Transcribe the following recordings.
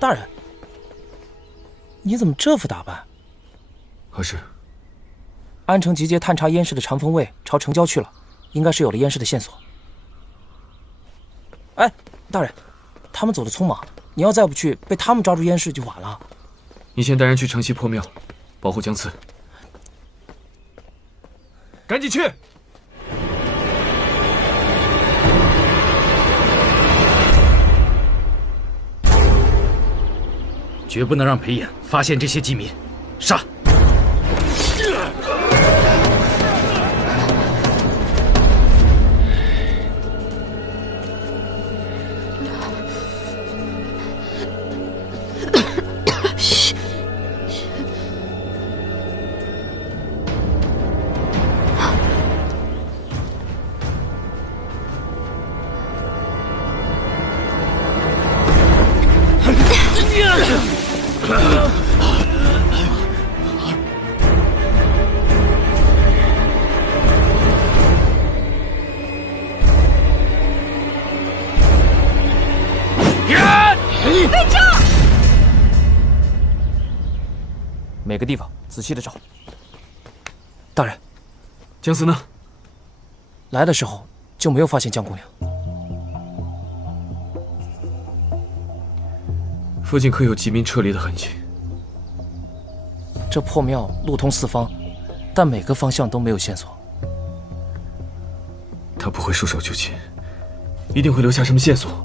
大人，你怎么这副打扮？何事？安城集结探查燕氏的长风卫朝城郊去了，应该是有了燕氏的线索。哎，大人，他们走得匆忙，你要再不去，被他们抓住燕氏就晚了。你先带人去城西破庙，保护江慈。赶紧去！绝不能让裴炎发现这些饥民，杀！每个地方仔细的找。大人，江慈呢？来的时候就没有发现江姑娘。附近可有饥民撤离的痕迹？这破庙路通四方，但每个方向都没有线索。他不会束手就擒，一定会留下什么线索。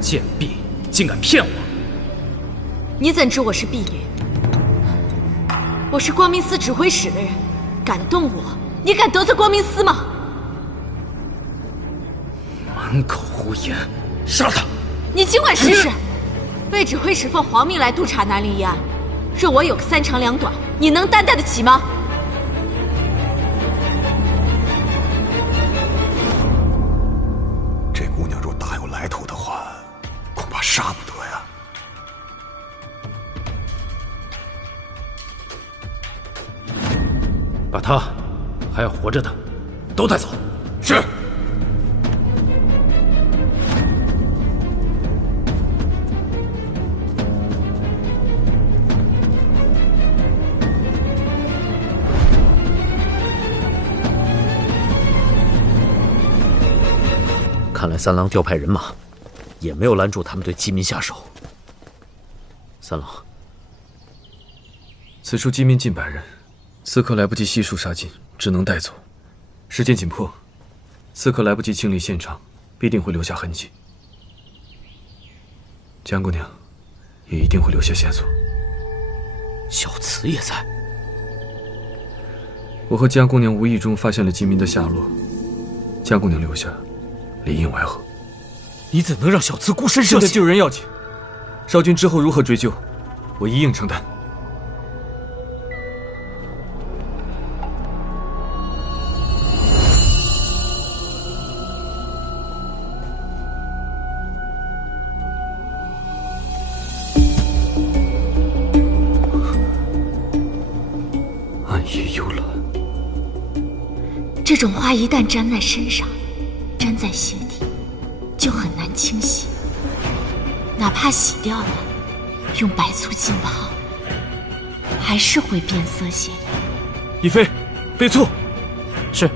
贱婢，竟敢骗我！你怎知我是婢女？我是光明司指挥使的人，敢动我，你敢得罪光明司吗？满口胡言，杀他！你尽管试试。魏指挥使奉皇命来督察南陵一案，若我有个三长两短，你能担待得起吗？这姑娘若大有来头的话，恐怕杀不得呀。把他还有活着的都带走。是。看来三郎调派人马，也没有拦住他们对饥民下手。三郎，此处饥民近百人，刺客来不及悉数杀尽，只能带走。时间紧迫，刺客来不及清理现场，必定会留下痕迹。江姑娘也一定会留下线索。小慈也在。我和江姑娘无意中发现了饥民的下落，江姑娘留下，里应外合。你怎能让小慈孤身涉险？现在救人要紧，少君之后如何追究，我一应承担。暗夜幽兰，这种花一旦粘在身上，粘在鞋底，就很难清洗。哪怕洗掉了，用白醋浸泡，还是会变色显眼。一飞，备醋。是。